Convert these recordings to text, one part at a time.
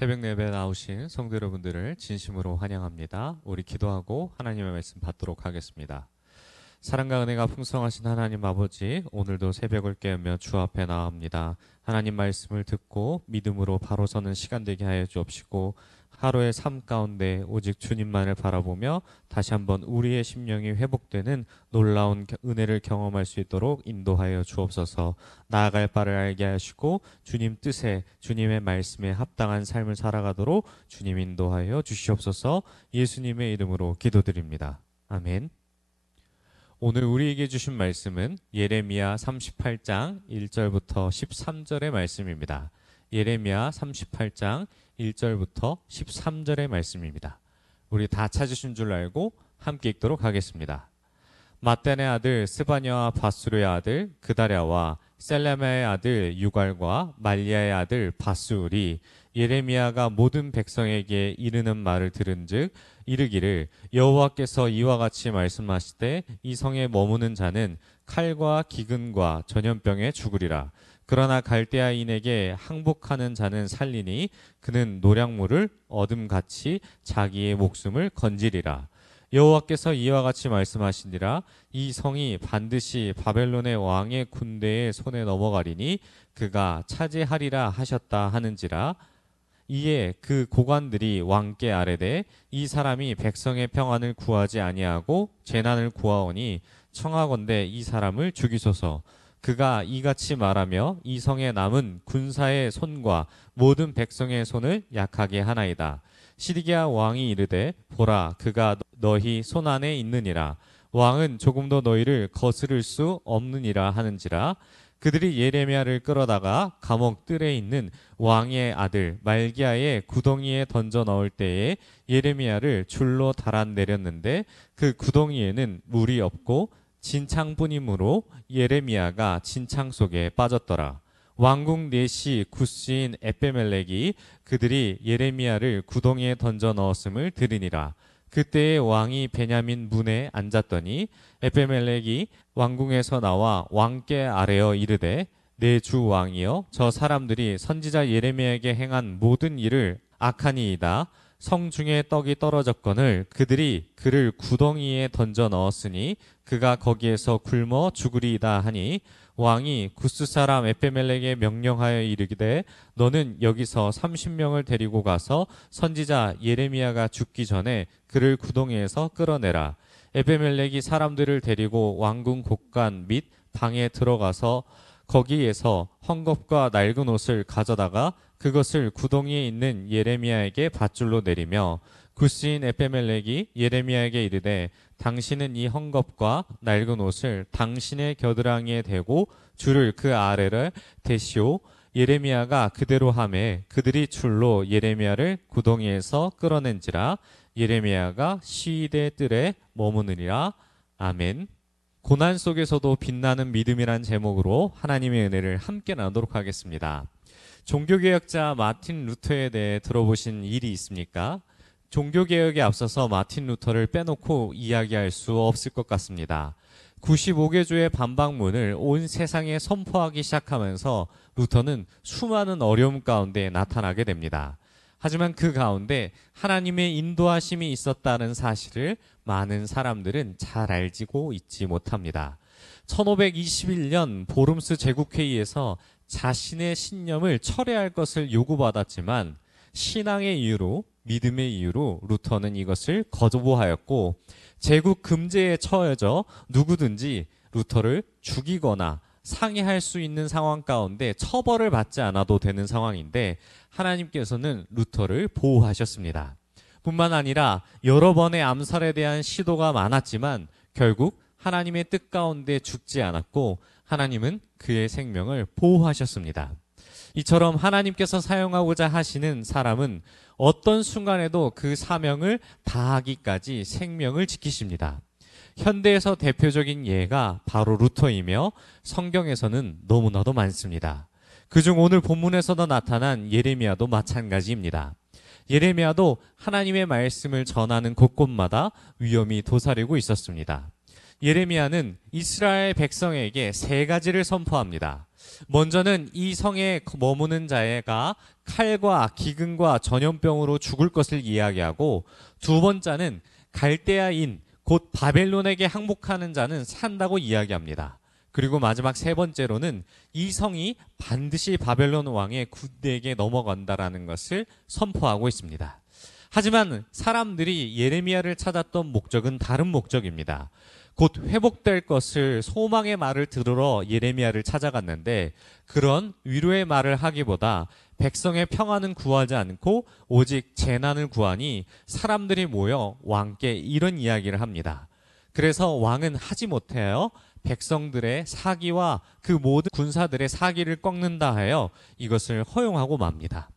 새벽 예배 나오신 성도 여러분들을 진심으로 환영합니다. 우리 기도하고 하나님의 말씀 받도록 하겠습니다. 사랑과 은혜가 풍성하신 하나님 아버지, 오늘도 새벽을 깨우며 주 앞에 나옵니다. 하나님 말씀을 듣고 믿음으로 바로 서는 시간 되게 하여 주옵시고, 하루의 삶 가운데 오직 주님만을 바라보며 다시 한번 우리의 심령이 회복되는 놀라운 은혜를 경험할 수 있도록 인도하여 주옵소서. 나아갈 바를 알게 하시고 주님 뜻에, 주님의 말씀에 합당한 삶을 살아가도록 주님 인도하여 주시옵소서. 예수님의 이름으로 기도드립니다. 아멘. 오늘 우리에게 주신 말씀은 예레미야 38장 1절부터 13절의 말씀입니다. 예레미야 38장 1절부터 13절의 말씀입니다. 우리 다 찾으신 줄 알고 함께 읽도록 하겠습니다. 마떼의 아들 스바냐와 바수르의 아들 그다랴와 셀레마의 아들 유갈과 말리아의 아들 바수울이 예레미야가 모든 백성에게 이르는 말을 들은즉 이르기를, 여호와께서 이와 같이 말씀하시되 이 성에 머무는 자는 칼과 기근과 전염병에 죽으리라. 그러나 갈대아인에게 항복하는 자는 살리니 그는 노량물을 얻음같이 자기의 목숨을 건지리라. 여호와께서 이와 같이 말씀하시니라. 이 성이 반드시 바벨론의 왕의 군대의 손에 넘어가리니 그가 차지하리라 하셨다 하는지라. 이에 그 고관들이 왕께 아뢰되 이 사람이 백성의 평안을 구하지 아니하고 재난을 구하오니 청하건대 이 사람을 죽이소서. 그가 이같이 말하며 이 성에 남은 군사의 손과 모든 백성의 손을 약하게 하나이다. 시드기야 왕이 이르되 보라, 그가 너희 손 안에 있느니라. 왕은 조금도 너희를 거스를 수 없느니라 하는지라. 그들이 예레미야를 끌어다가 감옥 뜰에 있는 왕의 아들 말기야의 구덩이에 던져 넣을 때에 예레미야를 줄로 달아내렸는데 그 구덩이에는 물이 없고 진창뿐이므로 예레미야가 진창 속에 빠졌더라. 왕궁 내시 구스인 에베멜렉이 그들이 예레미야를 구덩이에 던져 넣었음을 들으니라. 그때의 왕이 베냐민 문에 앉았더니 에베멜렉이 왕궁에서 나와 왕께 아뢰어 이르되 내 주 왕이여, 저 사람들이 선지자 예레미야에게 행한 모든 일을 악하니이다. 성 중에 떡이 떨어졌거늘 그들이 그를 구덩이에 던져 넣었으니 그가 거기에서 굶어 죽으리이다 하니, 왕이 구스 사람 에베멜렉에 명령하여 이르기되 너는 여기서 30명을 데리고 가서 선지자 예레미야가 죽기 전에 그를 구덩이에서 끌어내라. 에베멜렉이 사람들을 데리고 왕궁 곳간 및 방에 들어가서 거기에서 헝겊과 낡은 옷을 가져다가 그것을 구덩이에 있는 예레미야에게 밧줄로 내리며, 구스인 에베멜렉이 예레미야에게 이르되 당신은 이 헝겊과 낡은 옷을 당신의 겨드랑이에 대고 줄을 그 아래를 대시오. 예레미야가 그대로 하매 그들이 줄로 예레미야를 구덩이에서 끌어낸지라. 예레미야가 시위대 뜰에 머무느니라. 아멘. 고난 속에서도 빛나는 믿음이란 제목으로 하나님의 은혜를 함께 나누도록 하겠습니다. 종교개혁자 마틴 루터에 대해 들어보신 일이 있습니까? 종교개혁에 앞서서 마틴 루터를 빼놓고 이야기할 수 없을 것 같습니다. 95개 주의 반박문을 온 세상에 선포하기 시작하면서 루터는 수많은 어려움 가운데 나타나게 됩니다. 하지만 그 가운데 하나님의 인도하심이 있었다는 사실을 많은 사람들은 잘 알지고 있지 못합니다. 1521년 보름스 제국회의에서 자신의 신념을 철회할 것을 요구받았지만 신앙의 이유로, 믿음의 이유로 루터는 이것을 거부하였고, 제국 금제에 처해져 누구든지 루터를 죽이거나 상해할 수 있는 상황 가운데 처벌을 받지 않아도 되는 상황인데 하나님께서는 루터를 보호하셨습니다. 뿐만 아니라 여러 번의 암살에 대한 시도가 많았지만 결국 하나님의 뜻 가운데 죽지 않았고 하나님은 그의 생명을 보호하셨습니다. 이처럼 하나님께서 사용하고자 하시는 사람은 어떤 순간에도 그 사명을 다하기까지 생명을 지키십니다. 현대에서 대표적인 예가 바로 루터이며 성경에서는 너무나도 많습니다. 그중 오늘 본문에서도 나타난 예레미야도 마찬가지입니다. 예레미야도 하나님의 말씀을 전하는 곳곳마다 위험이 도사리고 있었습니다. 예레미야는 이스라엘 백성에게 세 가지를 선포합니다. 먼저는 이 성에 머무는 자가 칼과 기근과 전염병으로 죽을 것을 이야기하고, 두 번째는 갈대아인 곧 바벨론에게 항복하는 자는 산다고 이야기합니다. 그리고 마지막 세 번째로는 이 성이 반드시 바벨론 왕의 군대에게 넘어간다라는 것을 선포하고 있습니다. 하지만 사람들이 예레미야를 찾았던 목적은 다른 목적입니다. 곧 회복될 것을 소망의 말을 들으러 예레미야를 찾아갔는데, 그런 위로의 말을 하기보다 백성의 평안은 구하지 않고 오직 재난을 구하니 사람들이 모여 왕께 이런 이야기를 합니다. 그래서 왕은 하지 못하여 백성들의 사기와 그 모든 군사들의 사기를 꺾는다 하여 이것을 허용하고 맙니다.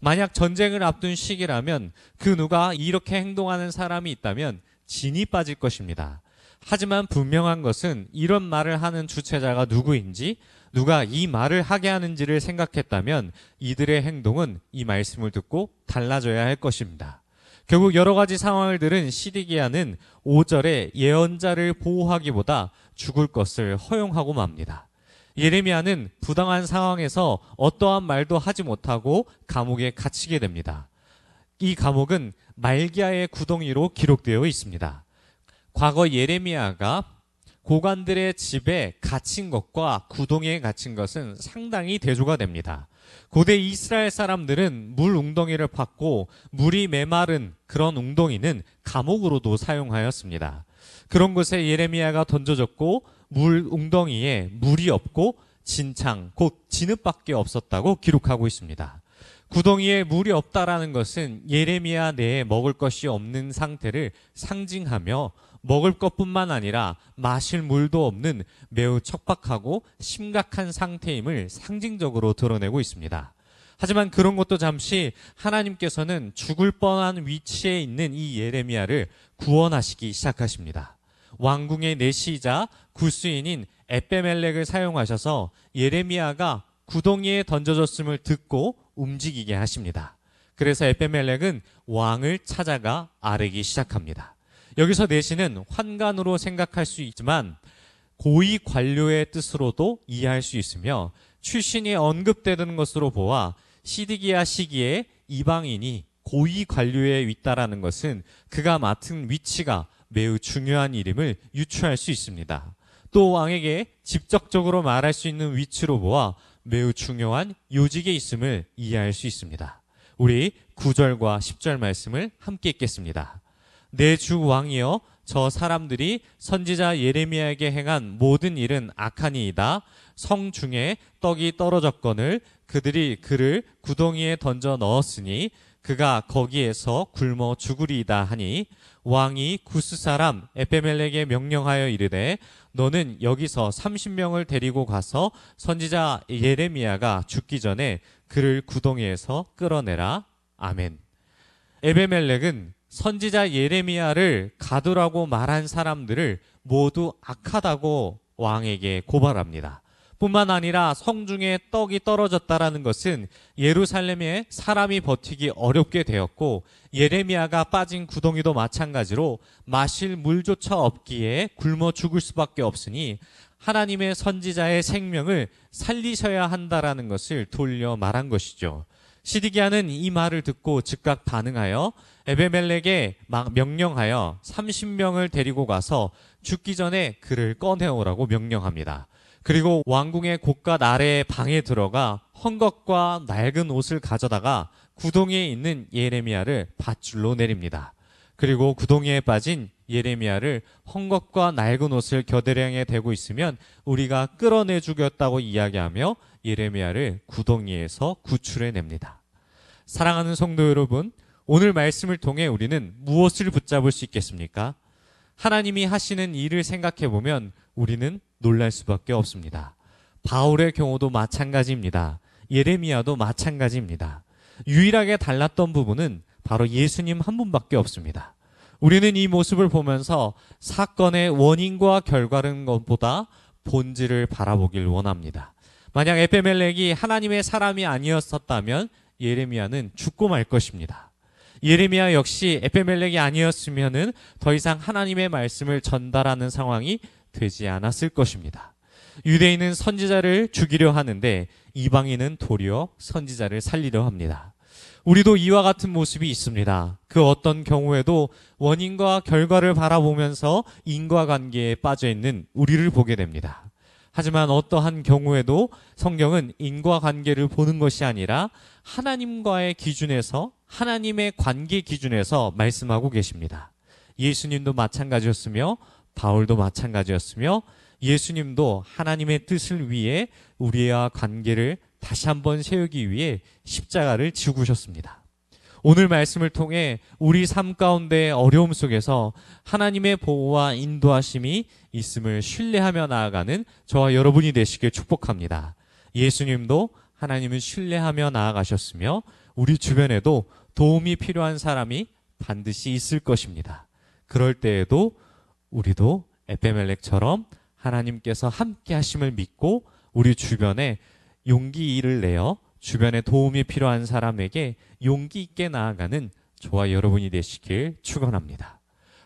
만약 전쟁을 앞둔 시기라면 그 누가 이렇게 행동하는 사람이 있다면 진이 빠질 것입니다. 하지만 분명한 것은 이런 말을 하는 주체자가 누구인지, 누가 이 말을 하게 하는지를 생각했다면 이들의 행동은 이 말씀을 듣고 달라져야 할 것입니다. 결국 여러 가지 상황을 들은 시드기야는 5절에 예언자를 보호하기보다 죽을 것을 허용하고 맙니다. 예레미야는 부당한 상황에서 어떠한 말도 하지 못하고 감옥에 갇히게 됩니다. 이 감옥은 말기야의 구덩이로 기록되어 있습니다. 과거 예레미야가 고관들의 집에 갇힌 것과 구덩이에 갇힌 것은 상당히 대조가 됩니다. 고대 이스라엘 사람들은 물 웅덩이를 팠고 물이 메마른 그런 웅덩이는 감옥으로도 사용하였습니다. 그런 곳에 예레미야가 던져졌고 물 웅덩이에 물이 없고 진창, 곧 진흙밖에 없었다고 기록하고 있습니다. 구덩이에 물이 없다라는 것은 예레미야 내에 먹을 것이 없는 상태를 상징하며, 먹을 것뿐만 아니라 마실 물도 없는 매우 척박하고 심각한 상태임을 상징적으로 드러내고 있습니다. 하지만 그런 것도 잠시 하나님께서는 죽을 뻔한 위치에 있는 이 예레미야를 구원하시기 시작하십니다. 왕궁의 내시이자 구스인인 에베멜렉을 사용하셔서 예레미야가 구덩이에 던져졌음을 듣고 움직이게 하십니다. 그래서 에베멜렉은 왕을 찾아가 아뢰기 시작합니다. 여기서 내시는 환관으로 생각할 수 있지만 고위 관료의 뜻으로도 이해할 수 있으며, 출신이 언급되는 것으로 보아 시드기야 시기에 이방인이 고위 관료에 있다라는 것은 그가 맡은 위치가 매우 중요한 일임을 유추할 수 있습니다. 또 왕에게 직접적으로 말할 수 있는 위치로 보아 매우 중요한 요직에 있음을 이해할 수 있습니다. 우리 9절과 10절 말씀을 함께 읽겠습니다. 내 주 왕이여, 저 사람들이 선지자 예레미야에게 행한 모든 일은 악하니이다. 성 중에 떡이 떨어졌거늘 그들이 그를 구덩이에 던져 넣었으니 그가 거기에서 굶어 죽으리이다 하니, 왕이 구스 사람 에베멜렉에 명령하여 이르되 너는 여기서 30명을 데리고 가서 선지자 예레미야가 죽기 전에 그를 구덩이에서 끌어내라. 아멘. 에베멜렉은 선지자 예레미야를 가두라고 말한 사람들을 모두 악하다고 왕에게 고발합니다. 뿐만 아니라 성중에 떡이 떨어졌다라는 것은 예루살렘에 사람이 버티기 어렵게 되었고, 예레미야가 빠진 구덩이도 마찬가지로 마실 물조차 없기에 굶어 죽을 수밖에 없으니 하나님의 선지자의 생명을 살리셔야 한다라는 것을 돌려 말한 것이죠. 시드기야는 이 말을 듣고 즉각 반응하여 에베멜렉에 명령하여 30명을 데리고 가서 죽기 전에 그를 꺼내오라고 명령합니다. 그리고 왕궁의 곳간 아래의 방에 들어가 헝겊과 낡은 옷을 가져다가 구덩이에 있는 예레미야를 밧줄로 내립니다. 그리고 구덩이에 빠진 예레미야를 헝겊과 낡은 옷을 겨드랑이에 대고 있으면 우리가 끌어내 주겠다고 이야기하며 예레미야를 구덩이에서 구출해냅니다. 사랑하는 성도 여러분, 오늘 말씀을 통해 우리는 무엇을 붙잡을 수 있겠습니까? 하나님이 하시는 일을 생각해 보면 우리는 놀랄 수밖에 없습니다. 바울의 경우도 마찬가지입니다. 예레미야도 마찬가지입니다. 유일하게 달랐던 부분은 바로 예수님 한 분밖에 없습니다. 우리는 이 모습을 보면서 사건의 원인과 결과는 것보다 본질을 바라보길 원합니다. 만약 에베멜렉이 하나님의 사람이 아니었었다면 예레미야는 죽고 말 것입니다. 예레미야 역시 에베멜렉이 아니었으면은 더 이상 하나님의 말씀을 전달하는 상황이 되지 않았을 것입니다. 유대인은 선지자를 죽이려 하는데 이방인은 도리어 선지자를 살리려 합니다. 우리도 이와 같은 모습이 있습니다. 그 어떤 경우에도 원인과 결과를 바라보면서 인과관계에 빠져 있는 우리를 보게 됩니다. 하지만 어떠한 경우에도 성경은 인과관계를 보는 것이 아니라 하나님과의 기준에서, 하나님의 관계 기준에서 말씀하고 계십니다. 예수님도 마찬가지였으며 바울도 마찬가지였으며 예수님도 하나님의 뜻을 위해 우리와 관계를 다시 한번 세우기 위해 십자가를 지우셨습니다. 오늘 말씀을 통해 우리 삶 가운데의 어려움 속에서 하나님의 보호와 인도하심이 있음을 신뢰하며 나아가는 저와 여러분이 되시길 축복합니다. 예수님도 하나님을 신뢰하며 나아가셨으며 우리 주변에도 도움이 필요한 사람이 반드시 있을 것입니다. 그럴 때에도 우리도 에베멜렉처럼 하나님께서 함께 하심을 믿고 우리 주변에 용기를 내어 주변에 도움이 필요한 사람에게 용기 있게 나아가는 저와 여러분이 되시길 축원합니다.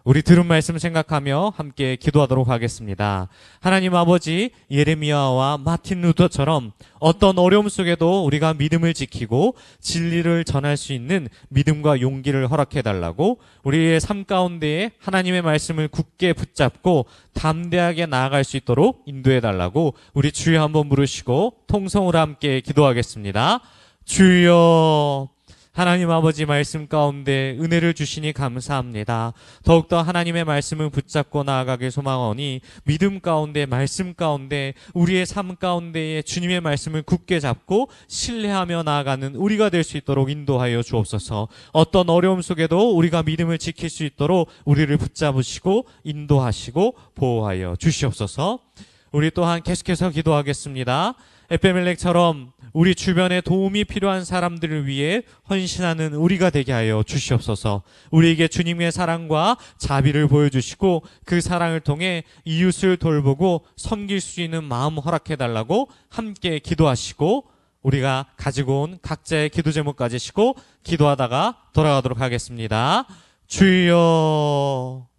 우리 들은 말씀 생각하며 함께 기도하도록 하겠습니다. 하나님 아버지, 예레미야와 마틴 루터처럼 어떤 어려움 속에도 우리가 믿음을 지키고 진리를 전할 수 있는 믿음과 용기를 허락해달라고, 우리의 삶 가운데에 하나님의 말씀을 굳게 붙잡고 담대하게 나아갈 수 있도록 인도해달라고 우리 주여 한번 부르시고 통성으로 함께 기도하겠습니다. 주여, 하나님 아버지 말씀 가운데 은혜를 주시니 감사합니다. 더욱더 하나님의 말씀을 붙잡고 나아가길 소망하오니 믿음 가운데, 말씀 가운데, 우리의 삶 가운데에 주님의 말씀을 굳게 잡고 신뢰하며 나아가는 우리가 될 수 있도록 인도하여 주옵소서. 어떤 어려움 속에도 우리가 믿음을 지킬 수 있도록 우리를 붙잡으시고 인도하시고 보호하여 주시옵소서. 우리 또한 계속해서 기도하겠습니다. 에베멜렉처럼 우리 주변에 도움이 필요한 사람들을 위해 헌신하는 우리가 되게 하여 주시옵소서. 우리에게 주님의 사랑과 자비를 보여주시고 그 사랑을 통해 이웃을 돌보고 섬길 수 있는 마음 허락해달라고 함께 기도하시고, 우리가 가지고 온 각자의 기도 제목 가지시고 기도하다가 돌아가도록 하겠습니다. 주여.